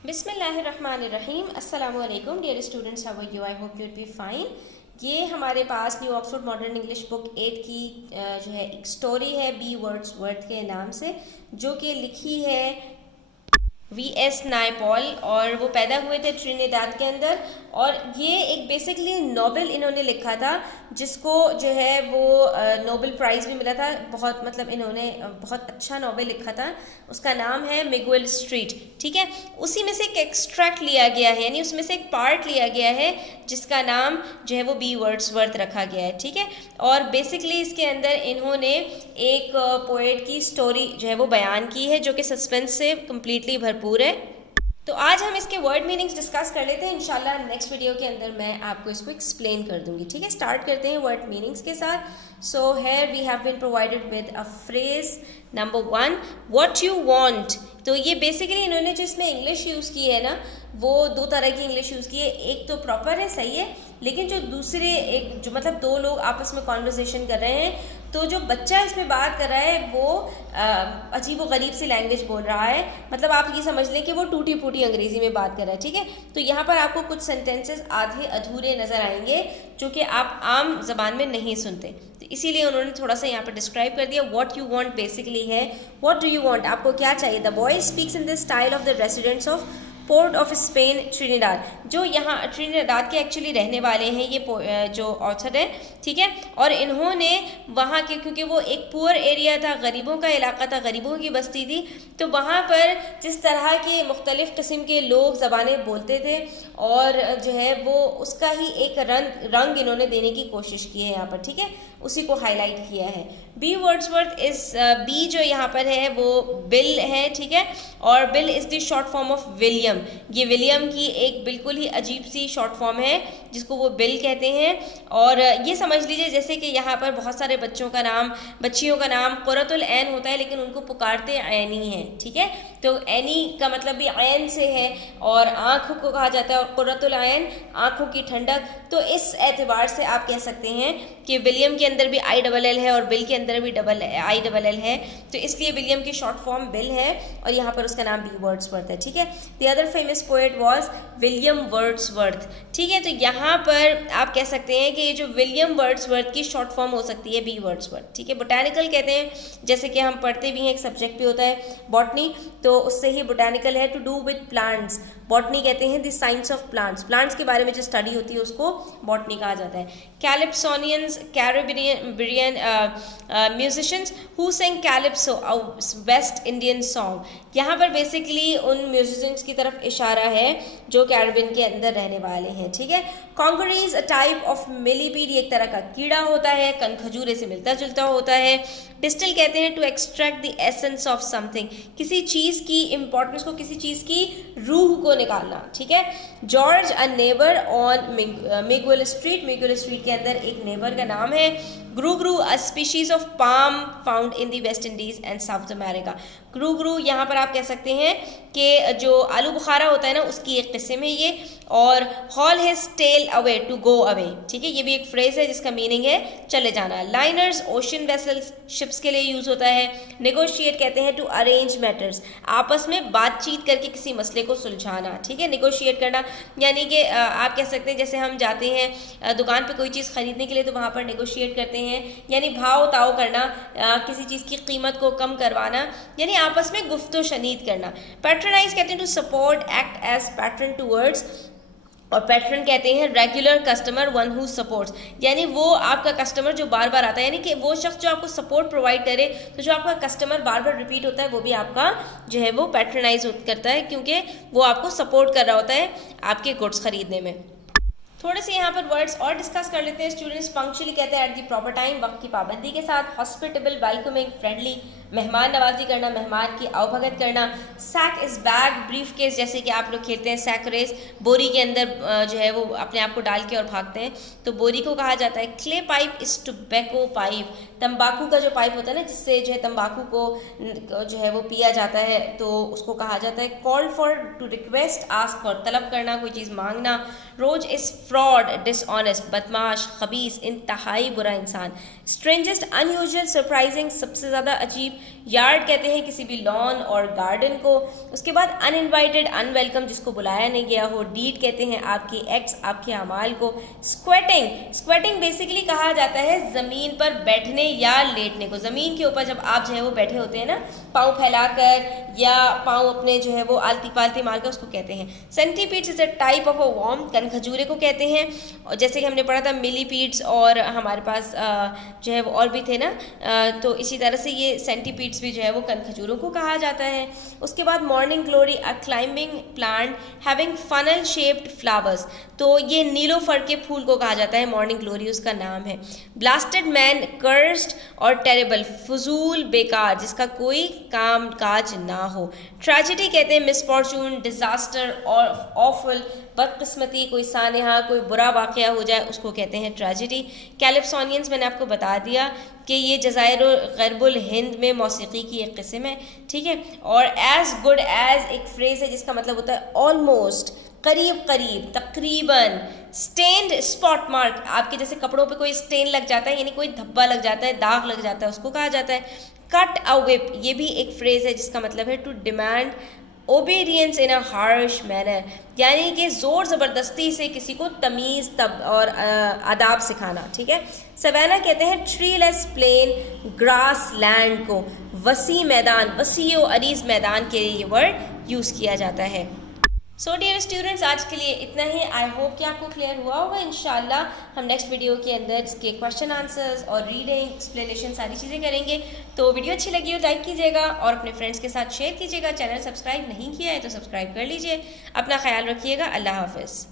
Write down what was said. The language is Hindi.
बिस्मिल्लाहिर्रहमानिर्रहीम। अस्सलामु अलैकुम dear students, how are you? I hope you will be fine. ये हमारे पास new Oxford modern English book 8 की जो है एक स्टोरी है बी वर्ड्सवर्थ के नाम से, जो कि लिखी है V.S. नायपॉल, और वो पैदा हुए थे ट्रिनिडाद के अंदर। और ये एक बेसिकली नॉवेल इन्होंने लिखा था जिसको जो है वो नोबेल प्राइज़ भी मिला था। बहुत मतलब इन्होंने बहुत अच्छा नॉवेल लिखा था। उसका नाम है मिगुएल स्ट्रीट। ठीक है, उसी में से एक एक्सट्रैक्ट लिया गया है, यानी उसमें से एक पार्ट लिया गया है जिसका नाम जो है वो बी वर्ड्सवर्थ रखा गया है। ठीक है, और बेसिकली इसके अंदर इन्होंने एक पोएट की स्टोरी जो है वो बयान की है, जो कि सस्पेंस से कम्प्लीटली भरपूर है। तो आज हम इसके वर्ड मीनिंग्स डिस्कस कर लेते हैं। इंशाल्लाह नेक्स्ट वीडियो के अंदर मैं आपको इसको एक्सप्लेन कर दूंगी। ठीक है, स्टार्ट करते हैं वर्ड मीनिंग्स के साथ। So here we have been provided with a phrase number 1, what you want. तो ये बेसिकली इन्होंने जो इसमें इंग्लिश यूज़ की है ना, वो दो तरह की इंग्लिश यूज़ की है। एक तो प्रॉपर है, सही है, लेकिन जो दूसरे एक जो मतलब दो लोग आपस में कॉन्वर्सेशन कर रहे हैं, तो जो बच्चा इसमें बात कर रहा है वो अजीब व गरीब सी लैंग्वेज बोल रहा है। मतलब आप ये समझ लें कि वो टूटी फूटी अंग्रेज़ी में बात कर रहा है। ठीक है, तो यहाँ पर आपको कुछ सेंटेंसेस आधे अधूरे नज़र आएंगे जो कि आप आम ज़बान में नहीं सुनते, तो इसीलिए उन्होंने थोड़ा सा यहाँ पर डिस्क्राइब कर दिया। व्हाट यू वांट बेसिकली है व्हाट डू यू वांट, आपको क्या चाहिए। The boy speaks in the style of the residents of port of Spain Trinidad. जो यहाँ ट्रिनिडाद के एक्चुअली रहने वाले हैं ये जो ऑथर है। ठीक है, और इन्होंने वहाँ के, क्योंकि वो एक पुअर एरिया था, गरीबों का इलाका था, गरीबों की बस्ती थी, तो वहाँ पर जिस तरह के मुख्तलिफ़ किस्म के लोग ज़बानें बोलते थे, और जो है वो उसका ही एक रंग इन्होंने देने की कोशिश की है यहाँ पर। ठीक है, उसी को हाईलाइट किया है। बी वर्ड्सवर्थ इस बी जो यहाँ पर है वो बिल है। ठीक है, और bill is the short form of William. ये विलियम की एक बिल्कुल ही अजीब सी शॉर्ट फॉर्म है जिसको वो बिल कहते हैं। और ये समझ लीजिए जैसे कि यहाँ पर बहुत सारे बच्चियों का नाम कुर्रतुल ऐन होता है, लेकिन उनको पुकारते ऐनी हैं। ठीक है, तो ऐनी का मतलब भी ऐन से है, और आँखों को कहा जाता है, और कुर्रतुल ऐन आँखों की ठंडक। तो इस एतबार से आप कह सकते हैं कि विलियम के अंदर भी ILL है और बिल के अंदर भी ILL है, तो इसलिए विलियम की शॉर्ट फॉर्म बिल है, और यहाँ पर उसका नाम बी वर्ड्सवर्थ है। ठीक है, the other famous poet was William Wordsworth. ठीक है, तो यहाँ पर आप कह सकते हैं कि जो विलियम वर्ड्सवर्थ की शॉर्ट फॉर्म हो सकती है बी वर्ड्सवर्थ। ठीक है, बोटैनिकल कहते हैं, जैसे कि हम पढ़ते भी हैं, एक सब्जेक्ट भी होता है बॉटनी, तो उससे ही बोटैनिकल है, to do with plants. Botany कहते हैं the science of plants, plants के बारे में जो स्टडी होती है उसको बॉटनी कहा जाता है। Calypsonians, Caribbean musicians who sang calypso, West Indian song. यहाँ पर बेसिकली उन म्यूजिशियंस की तरफ इशारा है जो कैरिबियन के अंदर रहने वाले हैं। ठीक है, कॉन्गरीज अ टाइप ऑफ मिलीपीड, एक तरह का कीड़ा होता है, कनखजूरे से मिलता जुलता होता है। डिस्टिल कहते हैं to extract the essence of something, किसी चीज़ की इंपॉर्टेंस को, किसी चीज़ की रूह को निकालना। ठीक है, George a neighbour on Miguel Street, Miguel Street के अंदर एक नेबर का नाम है। Grugru a species of palm found in the West Indies and South America. Grugru यहाँ पर आप कह सकते हैं कि जो आलू बुखारा होता है ना, उसकी एक किस्म है ये। और haul his tail away, to go away. ठीक है, ये भी एक फ्रेज है जिसका मीनिंग है चले जाना। लाइनर्स, ओशन वेसल्स, शिप्स के लिए यूज़ होता है। नेगोशिएट कहते हैं टू अरेंज मैटर्स, आपस में बातचीत करके किसी मसले को सुलझाना। ठीक है, नेगोशिएट करना यानी कि आप कह सकते हैं जैसे हम जाते हैं दुकान पे कोई चीज़ ख़रीदने के लिए, तो वहाँ पर नेगोशिएट करते हैं, यानी भाव ताव करना, किसी चीज़ की कीमत को कम करवाना, यानी आपस में गुफ्तो शनीद करना। पैट्रनाइज कहते हैं to support, act as patron towards, और पैटर्न कहते हैं regular customer, one who supports, यानी वो आपका कस्टमर जो बार बार आता है, यानी कि वो शख्स जो आपको सपोर्ट प्रोवाइड करे। तो जो आपका कस्टमर बार बार रिपीट होता है वो भी आपका जो है वो पैट्रनाइज करता है, क्योंकि वो आपको सपोर्ट कर रहा होता है आपके गुड्स खरीदने में। थोड़े से यहाँ पर वर्ड्स और डिस्कस कर लेते हैं स्टूडेंट्स। पंक्चुअली कहते हैं एट दी प्रॉपर टाइम, वक्त की पाबंदी के साथ। हॉस्पिटेबल, वेलकमिंग, फ्रेंडली, मेहमान नवाजी करना, मेहमान की आवभगत करना। Sack is bag, briefcase, जैसे कि आप लोग खेलते हैं सैक रेस, बोरी के अंदर जो है वो अपने आप को डाल के और भागते हैं, तो बोरी को कहा जाता है। Clay pipe is tobacco pipe, तंबाकू का जो पाइप होता है ना, जिससे जो है तंबाकू को जो है वो पिया जाता है, तो उसको कहा जाता है। Call for, to request, ask for, तलब करना, कोई चीज़ मांगना। रोज इज़ फ्रॉड, डिसऑनेस्ट, बदमाश, खबीस, इंतहाई बुरा इंसान। स्ट्रेंजेस्ट, अनयूजुअल, सरप्राइजिंग, सबसे ज़्यादा अजीब। यार्ड कहते हैं किसी भी लॉन और गार्डन को। उसके बाद अनइनवाइटेड, अनवेलकम, जिसको बुलाया नहीं गया हो। डीड कहते हैं आपकी एक्ट्स, आपके अमाल को। स्क्वेटिंग, स्क्वेटिंग बेसिकली कहा जाता है ज़मीन पर बैठने या लेटने को। ज़मीन के ऊपर जब आप जो है वो बैठे होते हैं ना, पाँव फैलाकर या पाँव अपने जो है वो आलती पालती मारकर, उसको कहते हैं। Centipedes is a type of a worm, कनखजूरे को कहते हैं। और जैसे कि हमने पढ़ा था मिलीपीड्स, और हमारे पास जो है वो और भी थे ना, तो इसी तरह से ये सेंटीपीड्स भी जो है वो कनखजूरों को कहा जाता है। उसके बाद morning glory, a climbing plant having funnel shaped flowers, तो ये नीलोफर के फूल को कहा जाता है मॉर्निंग ग्लोरी, उसका नाम है। ब्लास्टेड मैन, कर्स्ड और टेरेबल, फजूल, बेकार, जिसका कोई काम काज ना हो। ट्रेजेडी कहते हैं मिसफॉर्चून, डिजास्टर और ऑफुल, बदकिस्मती, कोई सानहा, कोई बुरा वाक़या हो जाए, उसको कहते हैं ट्रेजेडी। कैलिप्सोनियंस मैंने आपको बता दिया कि ये जज़ायर ग़रबुल हिंद में मौसीकी की एक किस्म है, ठीक है। और एज़ गुड एज़ एक फ्रेज़ है जिसका मतलब होता है ऑलमोस्ट, करीब करीब, तकरीबन। स्टेन्ड, स्पॉट मार्क, आपके जैसे कपड़ों पे कोई स्टेन लग जाता है, यानी कोई धब्बा लग जाता है, दाग लग जाता है, उसको कहा जाता है। कट अ विप, ये भी एक फ्रेज़ है जिसका मतलब है to demand obedience in a harsh manner, यानी कि ज़ोर ज़बरदस्ती से किसी को तमीज़ तब और आदाब सिखाना, ठीक है। सवाना कहते हैं ट्रीलेस प्लेन ग्रास लैंड को, वसी मैदान, वसी व अरीज़ मैदान के लिए ये वर्ड यूज़ किया जाता है। सो डियर स्टूडेंट्स, आज के लिए इतना ही। आई होप कि आपको क्लियर हुआ होगा। इंशाल्लाह हम नेक्स्ट वीडियो के अंदर इसके क्वेश्चन आंसर्स और रीडिंग, एक्सप्लेनेशन, सारी चीज़ें करेंगे। तो वीडियो अच्छी लगी हो लाइक कीजिएगा और अपने फ्रेंड्स के साथ शेयर कीजिएगा। चैनल सब्सक्राइब नहीं किया है तो सब्सक्राइब कर लीजिए। अपना ख्याल रखिएगा। अल्लाह हाफ़िज़।